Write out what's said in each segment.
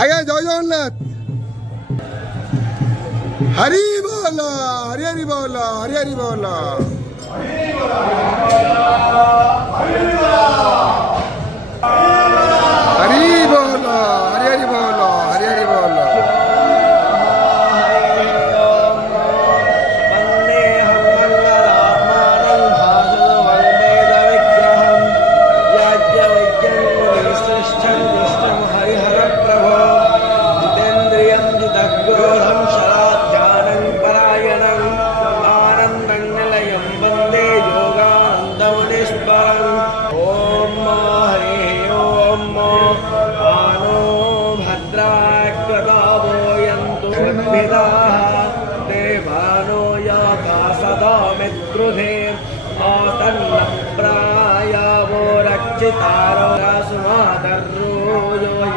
आगे जय जगन्नाथ हरि बोल हरि हरि बोल हरि हरि बोल हरि बोल हरि हरि बोल हरि हरि बोल देवानो याता सदा मित्रुधे आतन्न प्रायावो रक्षितारो सुमादर्रो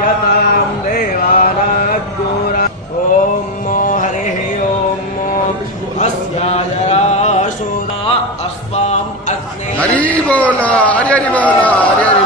यतां देवानाग्गोरा ओम हरिः ओम अस्याजराशोदा अस्वाम अग्ने हरि बोला हरि हरि बोला हरि हरि